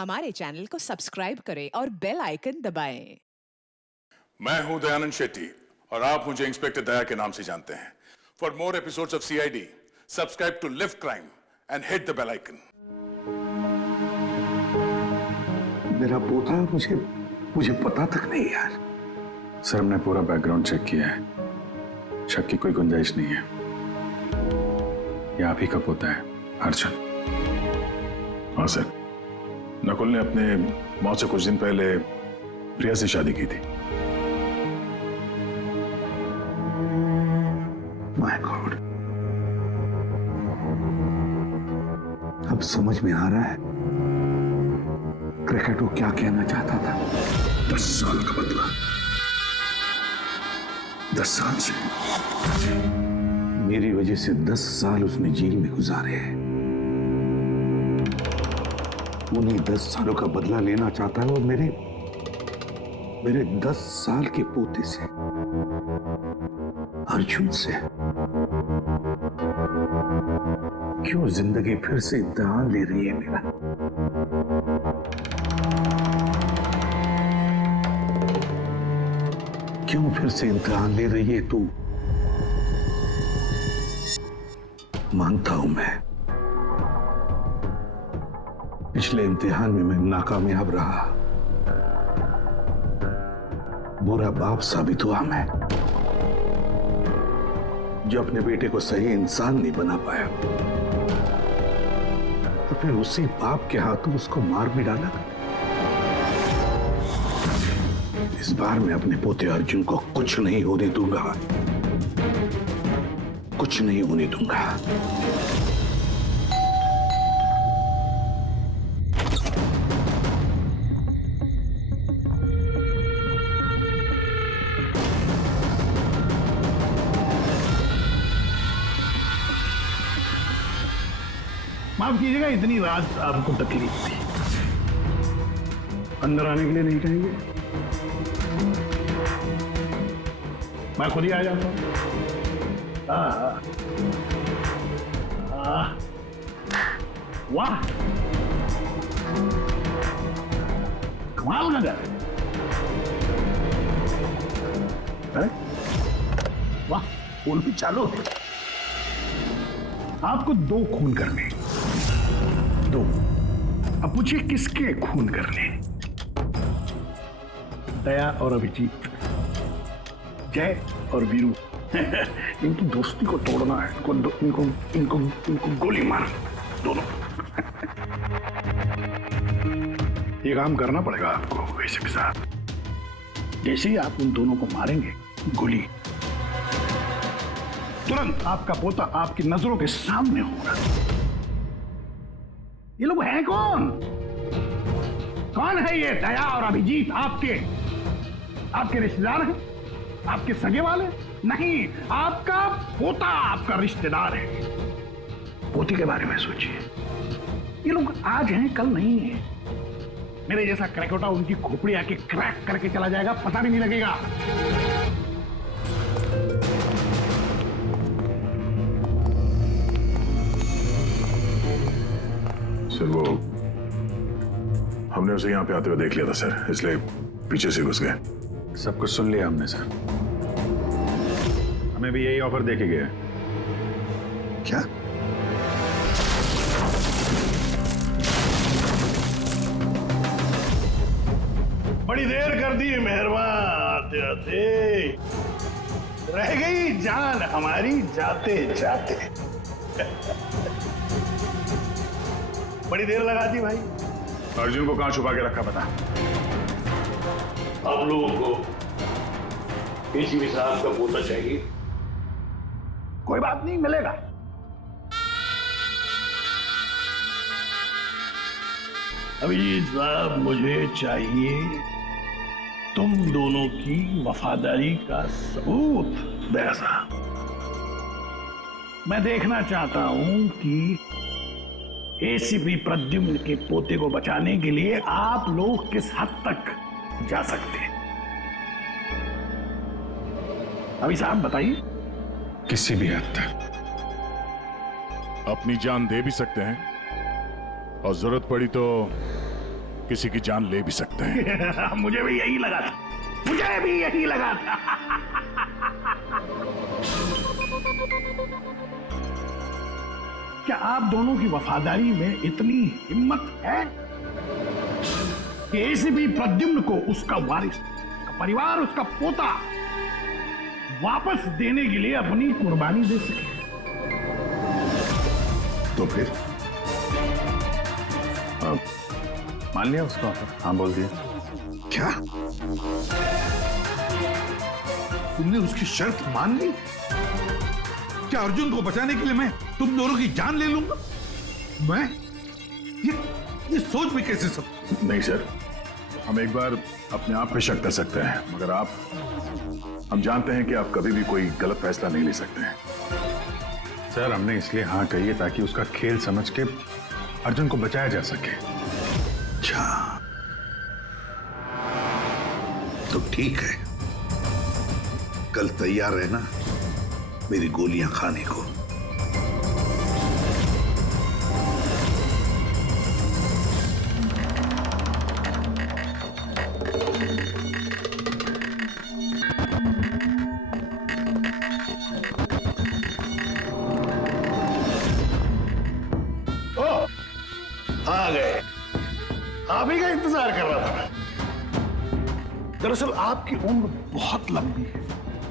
हमारे चैनल को सब्सक्राइब करें और बेल आइकन दबाएं। मैं हूं दयानंद शेट्टी और आप मुझे इंस्पेक्टर दया के नाम से जानते हैं। For more episodes of CID, subscribe to Live Crime and hit the bell icon. मेरा पोता मुझे पता तक नहीं यार। सर, हमने पूरा बैकग्राउंड चेक किया है, शक की कोई गुंजाइश नहीं है। ये आप ही का पोता है, अर्जुन। हाँ सर, नकुल ने अपने मौत से कुछ दिन पहले प्रिया से शादी की थी। माय गॉड, अब समझ में आ रहा है क्रिकेट वो क्या कहना चाहता था। 10 साल का बदला, 10 साल से मेरी वजह से 10 साल उसने जेल में गुजारे हैं। उन्हीं 10 सालों का बदला लेना चाहता है वो मेरे 10 साल के पोते से, अर्जुन से। क्यों जिंदगी फिर से इम्तिहान ले रही है मेरा? क्यों फिर से इम्तिहान ले रही है तू? मानता हूं मैं, पिछले इम्तिहान में मैं नाकामयाब रहा, बुरा बाप साबित हुआ मैं, जो अपने बेटे को सही इंसान नहीं बना पाया। और फिर उसी बाप के हाथों उसको मार भी डाला। इस बार मैं अपने पोते अर्जुन को कुछ नहीं होने दूंगा, कुछ नहीं होने दूंगा। माफ कीजिएगा, इतनी रात आपको तकलीफ थी। अंदर आने के लिए नहीं कहेंगे? मैं खुद ही आ जाता हूँ। वाह, कमाल नजर। वाह, फूल भी चालू है। आपको 2 खून करने, 2। अब पूछिए किसके खून करने? दया और अभिजीत, जय और वीरू। इनकी दोस्ती को तोड़ना है। इनको गोली मार, दोनों। ये काम करना पड़ेगा आपको वैसे के साथ। जैसे ही आप उन दोनों को मारेंगे, गोली तुरंत आपका पोता आपकी नजरों के सामने होगा। ये लोग हैं कौन? कौन है ये दया और अभिजीत? आपके रिश्तेदार हैं? आपके सगे वाले? नहीं, आपका पोता आपका रिश्तेदार है। पोते के बारे में सोचिए। ये लोग आज हैं, कल नहीं है। मेरे जैसा क्रैकोटा उनकी खोपड़ी आके क्रैक करके चला जाएगा, पता भी नहीं लगेगा। सर, वो हमने उसे यहाँ पे आते हुए देख लिया था सर, इसलिए पीछे से घुस गए। सब कुछ सुन लिया हमने सर। हमें भी यही ऑफर देके गया। क्या? बड़ी देर कर दी मेहरबान, आते आते रह गई जान हमारी जाते जाते। बड़ी देर लगा दी भाई। अर्जुन को कहां छुपा के रखा पता? आप लोगों को एसीपी साहब का पोता चाहिए? कोई बात नहीं, मिलेगा। अभिजीत साहब, मुझे चाहिए तुम दोनों की वफादारी का सबूत। दया साहब, मैं देखना चाहता हूं कि एसीपी प्रद्युम्न के पोते को बचाने के लिए आप लोग किस हद तक जा सकते हैं। अभी साहब बताइए। किसी भी हद तक। अपनी जान दे भी सकते हैं और जरूरत पड़ी तो किसी की जान ले भी सकते हैं। मुझे भी यही लगा था, मुझे भी यही लगा था। क्या आप दोनों की वफादारी में इतनी हिम्मत है कि एसीपी प्रद्युम्न को उसका वारिस, उसका परिवार, उसका पोता वापस देने के लिए अपनी कुर्बानी दे सके? तो फिर मान लिया उसका ऑफर? हाँ बोल दिया। क्या तुमने उसकी शर्त मान ली? क्या अर्जुन को बचाने के लिए मैं तुम दोनों की जान ले लूंगा? मैं ये सोच भी कैसे सकता? नहीं सर, हम एक बार अपने आप पे शक कर सकते हैं, मगर हम जानते हैं कि आप कभी भी कोई गलत फैसला नहीं ले सकते हैं। सर हमने इसलिए हाँ कही है ताकि उसका खेल समझ के अर्जुन को बचाया जा सके। अच्छा तो ठीक है, कल तैयार रहना मेरी गोलियां खाने को। आ गए, आप ही का इंतजार कर रहा था मैं। दरअसल आपकी उम्र बहुत लंबी है।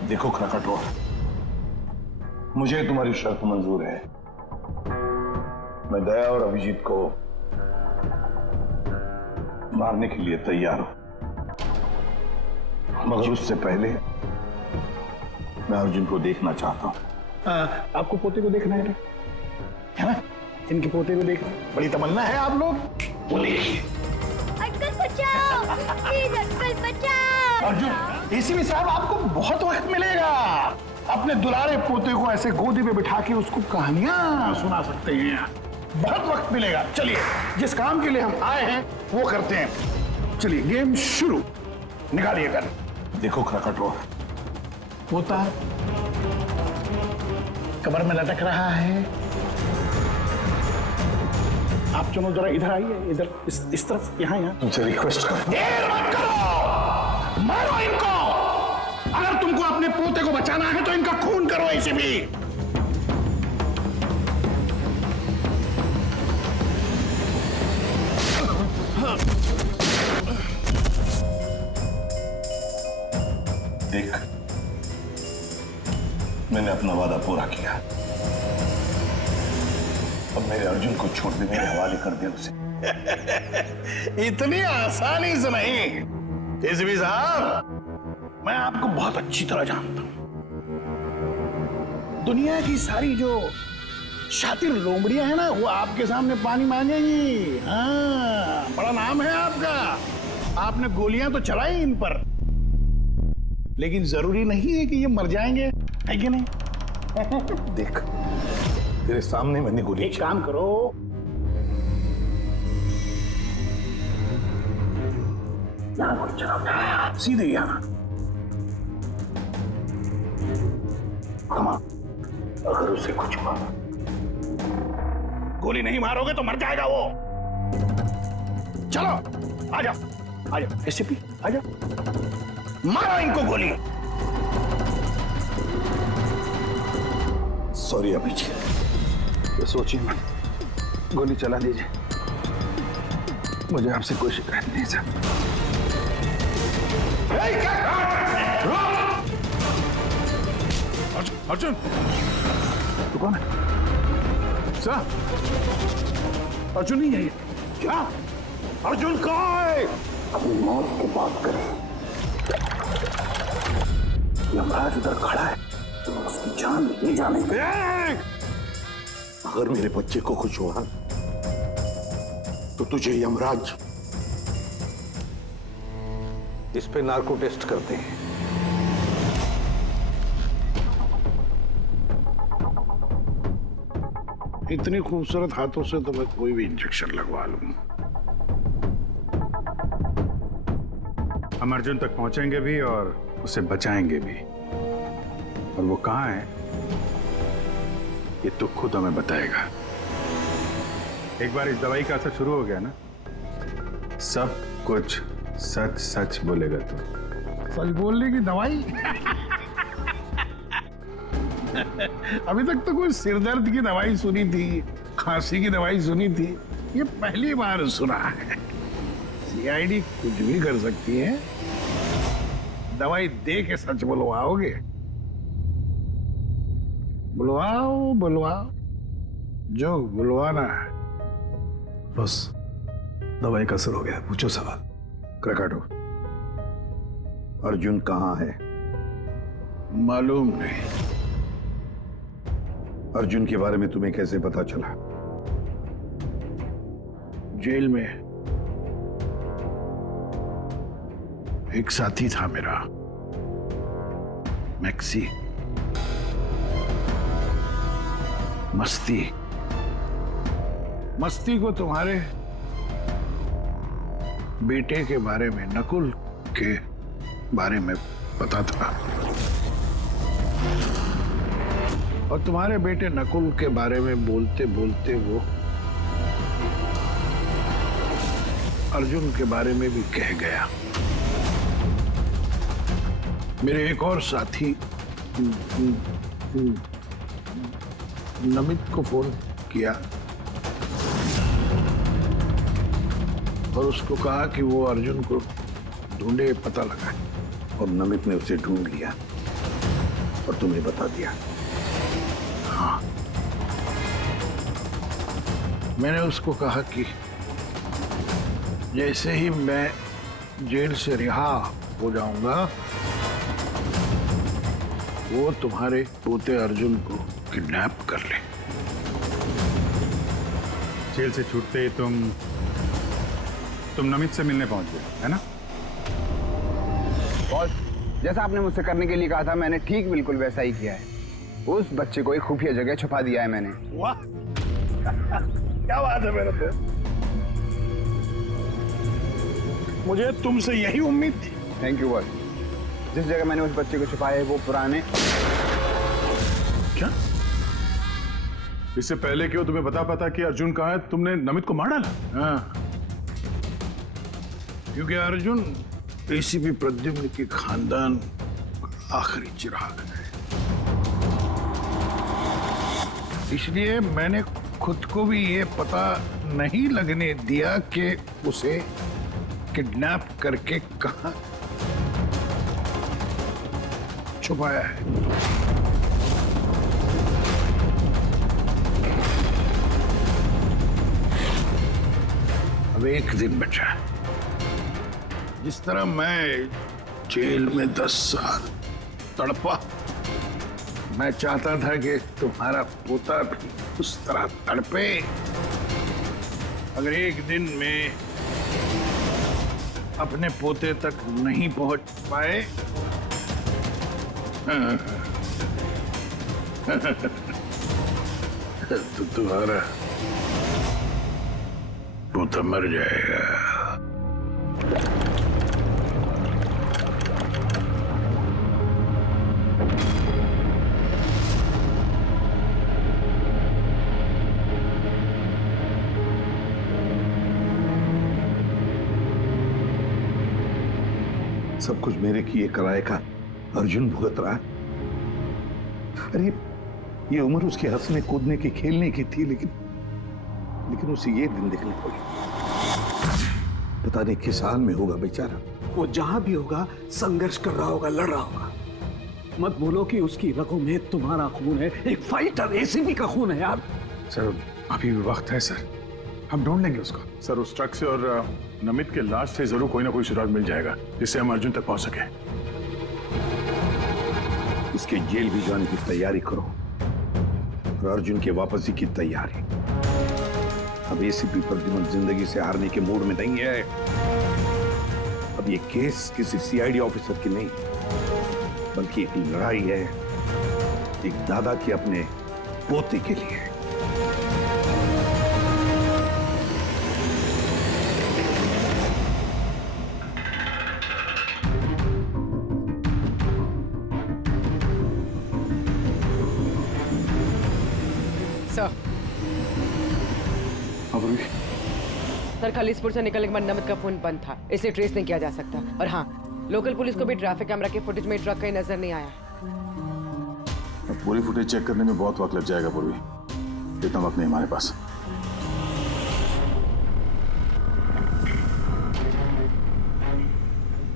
देखो क्रकटो, मुझे तुम्हारी शर्त मंजूर है। मैं दया और अभिजीत को मारने के लिए तैयार हूं, मगर उससे पहले मैं अर्जुन को देखना चाहता हूं। आपको पोते को देखना है ना? इनके पोते को देखना बड़ी तमन्ना है आप लोग। वो देखिए, अंकल बचाओ, प्लीज अंकल बचाओ। अर्जुन, एसीपी साहब आपको बहुत वक्त मिलेगा। अपने दुलारे पोते को ऐसे गोदी में बिठा के उसको कहानियां सुना सकते हैं। बहुत वक्त मिलेगा। चलिए, जिस काम के लिए हम आए हैं वो करते हैं। चलिए, गेम शुरू। निकालिए गन। देखो क्रकटो, पोता कमर में लटक रहा है। आप दोनों जरा इधर आइए, इधर इस तरफ, यहाँ। तुमसे रिक्वेस्ट कर, देर मत करो, मारो इनको। अगर तुमको अपने पोते को बचाना है तो इनका खून करो। ऐसे भी देख, मैंने अपना वादा पूरा किया। अब मेरे अर्जुन को छोड़ दे, मेरे हवाले कर दे उसे। इतनी आसानी से नहीं एसीपी साहब, मैं आपको बहुत अच्छी तरह जानता हूं। दुनिया की सारी जो शातिर लोमड़ियां हैं ना, वो आपके सामने पानी मांगेंगी। हाँ, बड़ा नाम है आपका। आपने गोलियां तो चलाई इन पर, लेकिन जरूरी नहीं है कि ये मर जाएंगे, है कि नहीं? देख, तेरे सामने मैंने गोली एक काम करो, यहां गोली चलाओ, सीधे यहां। कमा, अगर उसे कुछ हुआ, गोली नहीं मारोगे तो मर जाएगा वो। चलो, आ जाओ, आ जाओ एसीपी, आ जाओ, मारो इनको गोली। सॉरी अभिजीत, तो सोचिए मत, गोली चला दीजिए। मुझे आपसे कोई शिकायत नहीं सर। अर्जुन, तू कौन है? सर, अर्जुन नहीं है ये। क्या? अर्जुन कहाँ है? अपनी मौत की बात करें। यमराज उधर खड़ा है, तो उसकी जान ले जाने दे। अगर मेरे बच्चे को कुछ हुआ तो तुझे यमराज इस पे नार्को टेस्ट करते हैं। इतनी खूबसूरत हाथों से तो मैं कोई भी इंजेक्शन लगवा लूं। हम अर्जुन तक पहुंचेंगे भी और उसे बचाएंगे भी, और वो कहां है ये तो खुद हमें बताएगा। एक बार इस दवाई का असर शुरू हो गया ना, सब कुछ सच सच बोलेगा तू। सच बोलने की दवाई? अभी तक तो कोई सिरदर्द की दवाई सुनी थी, खांसी की दवाई सुनी थी, ये पहली बार सुना है। सीआईडी कुछ भी कर सकती है। दवाई दे के सच बुलवाओगे? बुलवाओ बुलवाओ, जो बुलवाना है। बस दवाई का असर हो गया, पूछो सवाल। क्रकाटो, अर्जुन कहाँ है? मालूम नहीं। अर्जुन के बारे में तुम्हें कैसे पता चला? जेल में एक साथी था मेरा, मैक्सी। मस्ती को तुम्हारे बेटे के बारे में, नकुल के बारे में पता था, और तुम्हारे बेटे नकुल के बारे में बोलते बोलते वो अर्जुन के बारे में भी कह गया। मेरे एक और साथी नमित को फोन किया और उसको कहा कि वो अर्जुन को ढूंढे, पता लगाए। और नमित ने उसे ढूंढ लिया और तुम्हें बता दिया। हाँ, मैंने उसको कहा कि जैसे ही मैं जेल से रिहा हो जाऊंगा, वो तुम्हारे पोते अर्जुन को किडनैप कर ले। जेल से छूटते ही तुम नमित से मिलने पहुंच गए, है ना? बॉस, जैसा आपने मुझसे करने के लिए कहा था, मैंने ठीक बिल्कुल वैसा ही किया है। उस बच्चे को एक खुफिया जगह छुपा दिया है मैंने। वाह, क्या बात है मेरे दोस्त। मुझे तुमसे यही उम्मीद थी। Thank you boss. जिस जगह मैंने उस बच्चे को छुपाया है वो पुराने। क्या? इससे पहले क्यों तुम्हें पता कि अर्जुन कहाँ है, तुमने नमित को मार डाला? हाँ, क्योंकि अर्जुन एसीपी प्रद्युम्न के खानदान आखिरी चिराग है। इसलिए मैंने खुद को भी ये पता नहीं लगने दिया कि उसे किडनैप करके कहां छुपाया है। अब एक दिन बचा है। जिस तरह मैं जेल में 10 साल तड़पा, मैं चाहता था कि तुम्हारा पोता भी उस तरह तड़पे। अगर एक दिन में अपने पोते तक नहीं पहुंच पाए तो तुम्हारा पोता मर जाएगा। सब कुछ मेरे किए कराए का अर्जुन भुगत रहा। अरे ये उम्र उसके हंसने कूदने की, खेलने की थी, लेकिन उसे ये दिन देखने पड़े। पता नहीं किस हाल में होगा बेचारा। वो जहां भी होगा संघर्ष कर रहा होगा, लड़ रहा होगा। मत बोलो कि उसकी रगों में तुम्हारा खून है। एक फाइटर एसीपी का खून है यार। सर अभी भी वक्त है सर, हम ढूंढ लेंगे उसको। सर उस ट्रक से और नमित के लाश से जरूर कोई ना कोई सुराग मिल जाएगा जिससे हम अर्जुन तक पहुंच सके। उसके जेल भी जाने की तैयारी करो और अर्जुन के वापसी की तैयारी। अब एसीपी प्रद्युम्न जिंदगी से हारने के मूड में नहीं है। अब ये केस किसी सीआईडी ऑफिसर की नहीं, बल्कि एक लड़ाई है एक दादा के अपने पोते के लिए। सर, सर खलीसपुर से निकलने के बाद नमित का फोन बंद था, इसलिए ट्रेस नहीं किया जा सकता। और हाँ, लोकल पुलिस को भी ट्रैफिक कैमरा के फुटेज में ट्रक कहीं नजर नहीं आया। पूरी फुटेज चेक करने में बहुत वक्त लग जाएगा पूर्वी, इतना वक्त नहीं हमारे पास।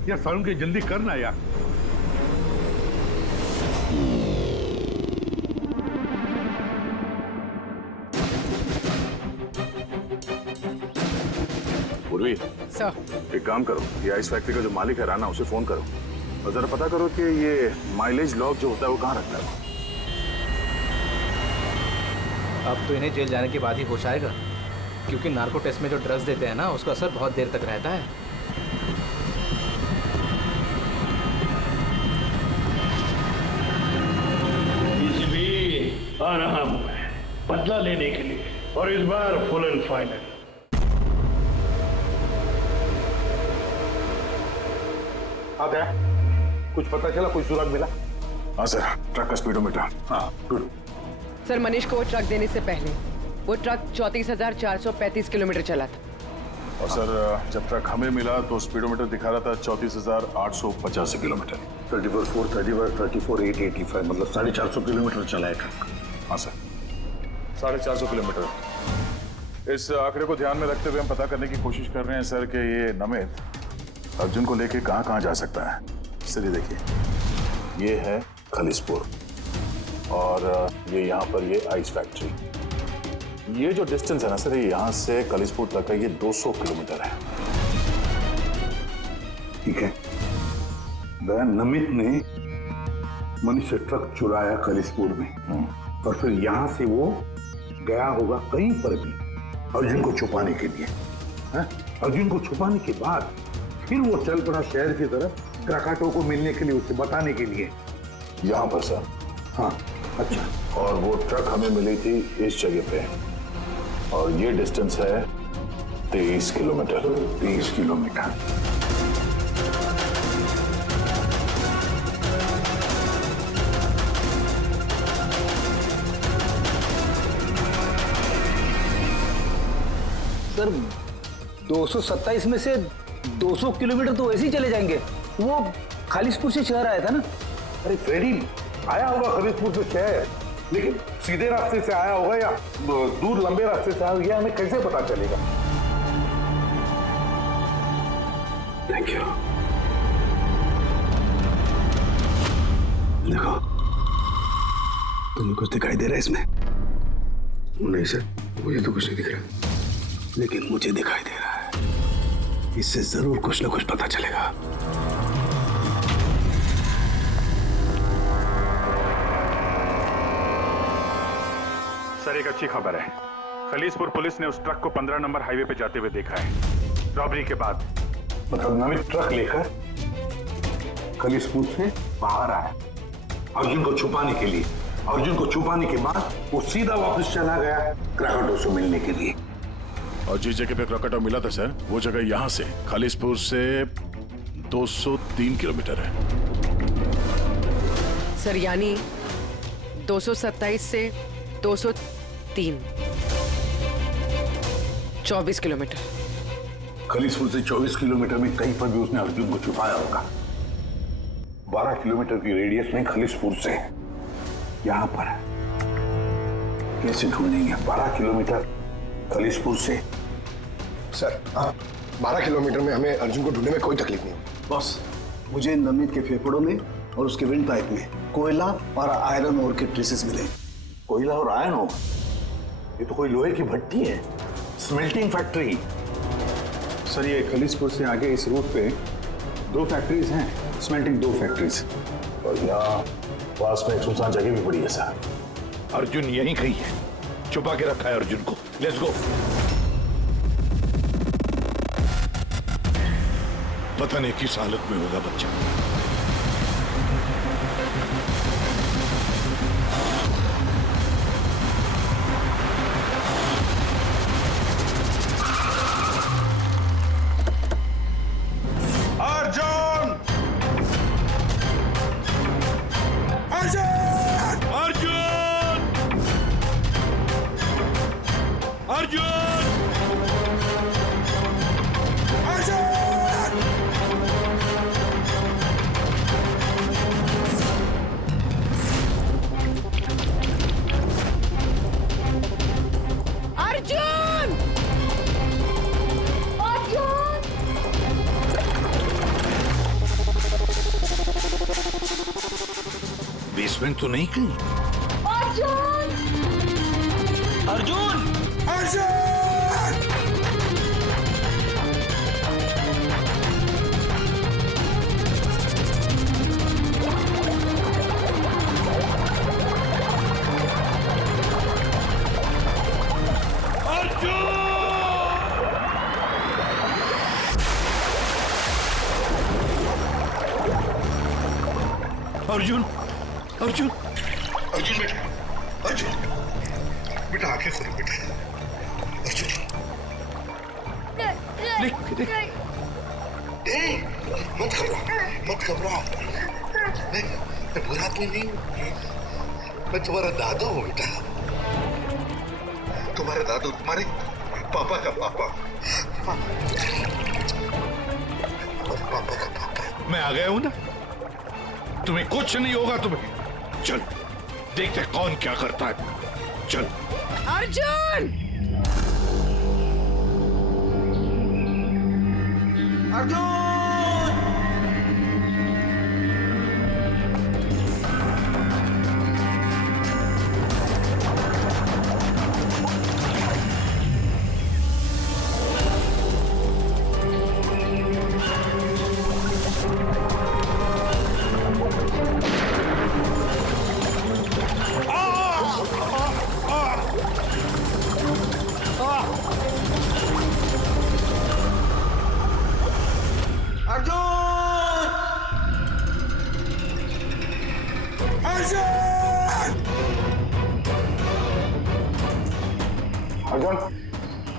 यार सारुण के जल्दी करना यार। पूर्वी, सर एक काम करो, ये आइस फैक्ट्री का जो मालिक है राना, उसे फोन करो और जरा पता करो कि ये माइलेज लॉग जो होता है वो कहाँ रखता है। अब तो इन्हें जेल जाने के बाद ही होश आएगा, क्योंकि नार्को टेस्ट में जो ड्रग्स देते हैं ना, उसका असर बहुत देर तक रहता है। आ रहा हूं मैं बदला लेने के लिए, और इस बार फुल एंड फाइनल। कुछ पता चला, कोई सुराग मिला? हाँ सर, ट्रक का स्पीडोमीटर। हाँ गुड। सर मनीष को वो ट्रक देने से पहले वो ट्रक 34,435 किलोमीटर चला था। और सर जब ट्रक हमें मिला तो स्पीडोमीटर दिखा रहा था 34,885 किलोमीटर। 34,885 मतलब 450 किलोमीटर चला है ट्रक। हाँ सर, 450 किलोमीटर। इस आंकड़े को ध्यान में रखते हुए हम पता करने की कोशिश कर रहे हैं सर कि ये नमित अर्जुन को लेके कहाँ कहाँ जा सकता है। सर ये देखिए, ये है खलीसपुर और ये यहाँ पर ये आइस फैक्ट्री। ये जो डिस्टेंस है ना सर, ये यहाँ से खलीसपुर तक का ये 200 किलोमीटर है। ठीक है, नमित ने मनीष से ट्रक चुराया खलीसपुर में और फिर यहाँ से वो गया होगा कहीं पर भी अर्जुन को छुपाने के लिए। अर्जुन को छुपाने के बाद फिर वो चल पड़ा शहर की तरफ क्राकाटो को मिलने के लिए, उसे बताने के लिए। यहाँ पर सर? हाँ। अच्छा। और वो ट्रक हमें मिली थी इस जगह पे और ये डिस्टेंस है 23 किलोमीटर। 23 किलोमीटर। सर 227 में से 200 किलोमीटर तो ऐसे ही चले जाएंगे। वो खालिसपुर से शहर आया था ना। अरे फ्रेडी, आया होगा खलीसपुर से शहर, लेकिन सीधे रास्ते से आया होगा या दूर लंबे रास्ते से आया होगा, ये हमें कैसे पता चलेगा? Thank you. देखो, तुम्हें कुछ दिखाई दे रहा है इसमें? नहीं सर, मुझे तो कुछ नहीं दिख रहा, लेकिन मुझे दिखाई दे रहा है। इससे जरूर कुछ ना कुछ पता चलेगा। सर एक अच्छी खबर है, खलीसपुर पुलिस ने उस ट्रक को 15 नंबर हाईवे पे जाते हुए देखा है रॉबरी के बाद। मतलब नमित ट्रक लेकर खलीसपुर से बाहर आया अर्जुन को छुपाने के लिए। अर्जुन को छुपाने के बाद वो सीधा वापस चला गया क्राकाटो से मिलने के लिए। और जिस जगह पे क्राकाटो मिला था सर, वो जगह यहाँ से खलीसपुर से 203 किलोमीटर है। सर यानी 227 से 203, 24 किलोमीटर। खलीसपुर से 24 किलोमीटर में कहीं पर भी उसने अर्जुन को छुपाया होगा। 12 किलोमीटर की रेडियस में खलीसपुर से यहां पर कैसे ढूंढेंगे? 12 किलोमीटर खलीसपुर से। सर 12 किलोमीटर में हमें अर्जुन को ढूंढने में कोई तकलीफ नहीं होगी। बॉस, मुझे नमित के फेफड़ों में और उसके विंड पाइप में कोयला और आयरन ओर के ट्रेसेस मिले। कोयला और आयरन ओर? ये तो कोई लोहे की भट्टी है, स्मेल्टिंग फैक्ट्री। सर ये खलीसपुर से आगे इस रूट पे 2 फैक्ट्रीज हैं, स्मेल्टिंग 2 फैक्ट्रीज। और यहाँ पास में एक सुनसान जगह भी पड़ी है सर। अर्जुन यहीं कहीं है, छुपा के रखा है अर्जुन को। Let's go. पता नहीं किस हालत में होगा बच्चा। बेसमेंट तो नहीं कहीं? अर्जुन! अर्जुन, अर्जुन, अर्जुन बेटा, अर्जुन बेटा, आंखें खोलो बेटा। अर्जुन देख देख, मत घबराओ। मैं बुरा आदमी नहीं हूँ, मैं तुम्हारा दादू हूँ बेटा। तुम्हारे दादू, तुम्हारे पापा का पापा, पापा का पापा। मैं आ गया हूं ना, तुम्हें कुछ नहीं होगा। तुम्हें चल देखते कौन क्या करता है। चल अर्जुन!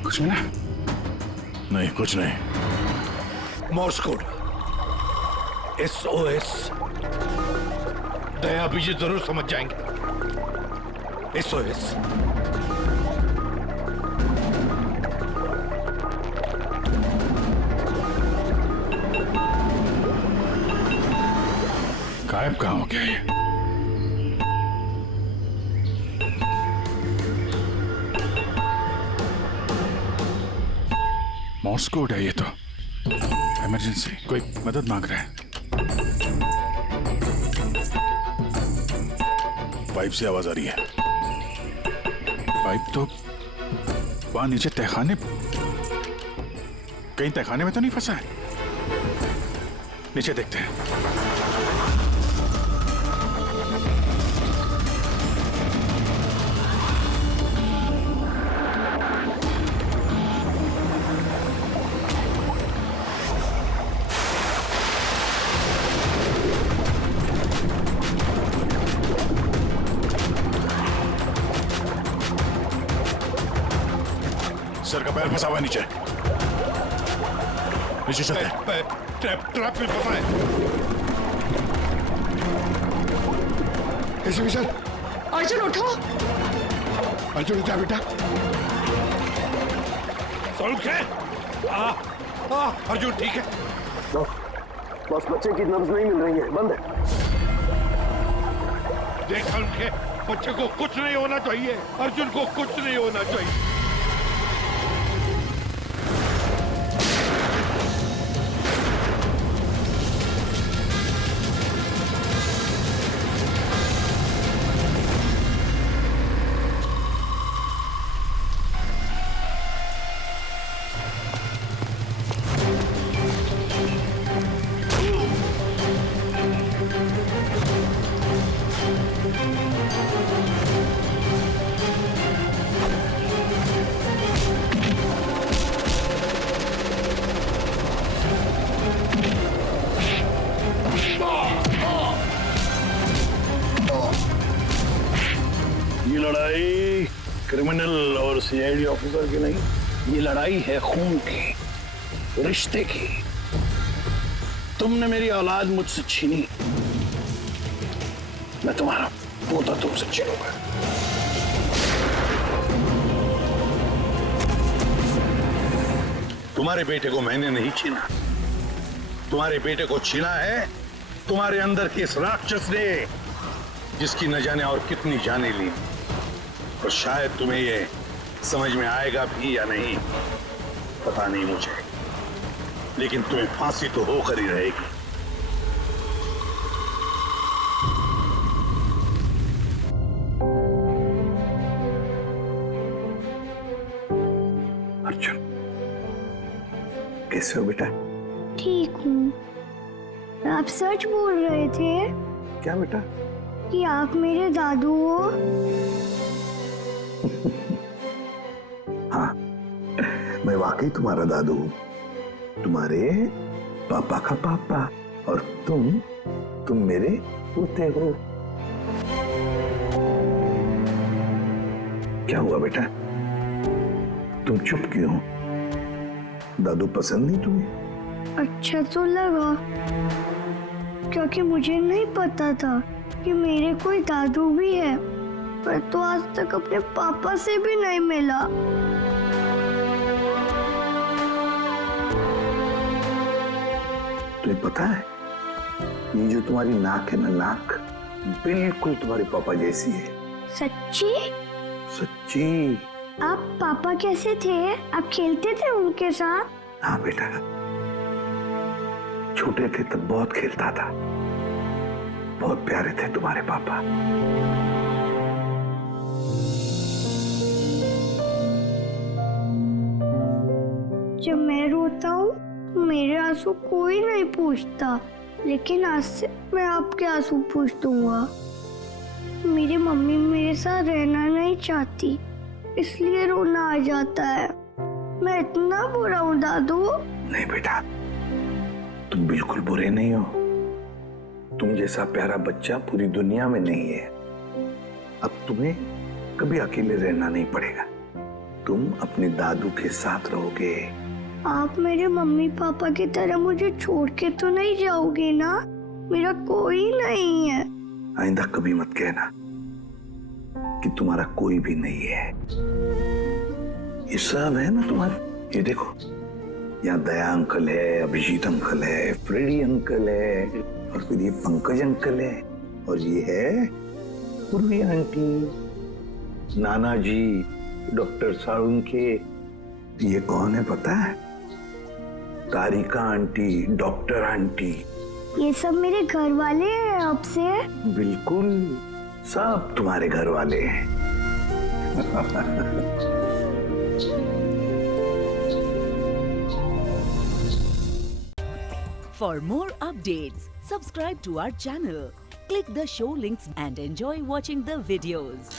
कुछ भी ना? नहीं, कुछ नहीं। Morse code SOS। दया भी जी जरूर समझ जाएंगे। SOS। गायब कहाँ हो गया ये? मॉर्स कोड है ये तो। इमरजेंसी, कोई मदद मांग रहा है। पाइप से आवाज आ रही है। पाइप तो वहां नीचे तहखाने, कहीं तहखाने में तो नहीं फंसा है? नीचे देखते हैं। सर का पैर फंसा हुआ है नीचे। नीचे चलते हैं। ट्रैप में फंसा है। ACP sir. अर्जुन उठो। अर्जुन उठा बेटा। अर्जुन ठीक है? बस बच्चे की नब्ज नहीं मिल रही है, बंद है। देखा उनके बच्चे को कुछ नहीं होना चाहिए। अर्जुन को कुछ नहीं होना चाहिए। ये लड़ाई क्रिमिनल और CID ऑफिसर की नहीं, ये लड़ाई है खून की, रिश्ते की। तुमने मेरी औलाद मुझसे छीनी, मैं तुम्हारा पोता तुमसे छीनूंगा। तुम्हारे बेटे को मैंने नहीं छीना, तुम्हारे बेटे को छीना है तुम्हारे अंदर के इस राक्षस ने, जिसकी न जाने और कितनी जाने ली। और शायद तुम्हें ये समझ में आएगा भी या नहीं पता नहीं मुझे, लेकिन तुम्हें फांसी तो होकर ही रहेगी। कैसे हो बेटा? ठीक हूँ। आप सच बोल रहे थे क्या बेटा? कि आप मेरे दादू हो? हाँ, मैं वाकई तुम्हारा दादू हूँ, तुम्हारे पापा का पापा, और तुम मेरे पोते हो। क्या हुआ बेटा, तुम चुप क्यों हो? दादू पसंद नहीं तुम्हें? अच्छा तो लगा, क्योंकि मुझे नहीं पता था कि मेरे कोई दादू भी है। पर तो आज तक अपने पापा से भी नहीं मिला। तुम्हें पता है, ये जो तुम्हारी नाक है ना, नाक बिल्कुल तुम्हारे पापा जैसी है। सच्ची? सच्ची। आप पापा कैसे थे? आप खेलते थे उनके साथ? हाँ बेटा, छोटे थे तब बहुत खेलता था। बहुत प्यारे थे तुम्हारे पापा। जब मैं रोता हूँ तो मेरे आंसू कोई नहीं पूछता, लेकिन आज से मैं आपके आंसू पूछ दूंगा। मेरी मम्मी मेरे साथ रहना नहीं चाहती, इसलिए रोना आ जाता है। मैं इतना बुरा हूँ दादू? नहीं बेटा, तुम बिल्कुल बुरे नहीं हो। तुम जैसा प्यारा बच्चा पूरी दुनिया में नहीं है। अब तुम्हें कभी अकेले रहना नहीं पड़ेगा, तुम अपने दादू के साथ रहोगे। आप मेरे मम्मी पापा की तरह मुझे छोड़ के तो नहीं जाओगे ना? मेरा कोई नहीं है। आइंदा कभी मत कहना कि तुम्हारा कोई भी नहीं है। ये सब है ना तुम्हारे। ये देखो, यहाँ दया अंकल है, अभिजीत अंकल है, फ्रेडी अंकल है, और फिर ये पंकज अंकल है, और ये है पूर्वी आंटी, नाना जी, डॉक्टर साळुंखे। ये कौन है पता है? तारिका आंटी, डॉक्टर आंटी। ये सब मेरे घर वाले हैं आपसे? बिल्कुल, सब तुम्हारे घर वाले हैं। For more updates, subscribe to our channel, click the show links and enjoy watching the videos.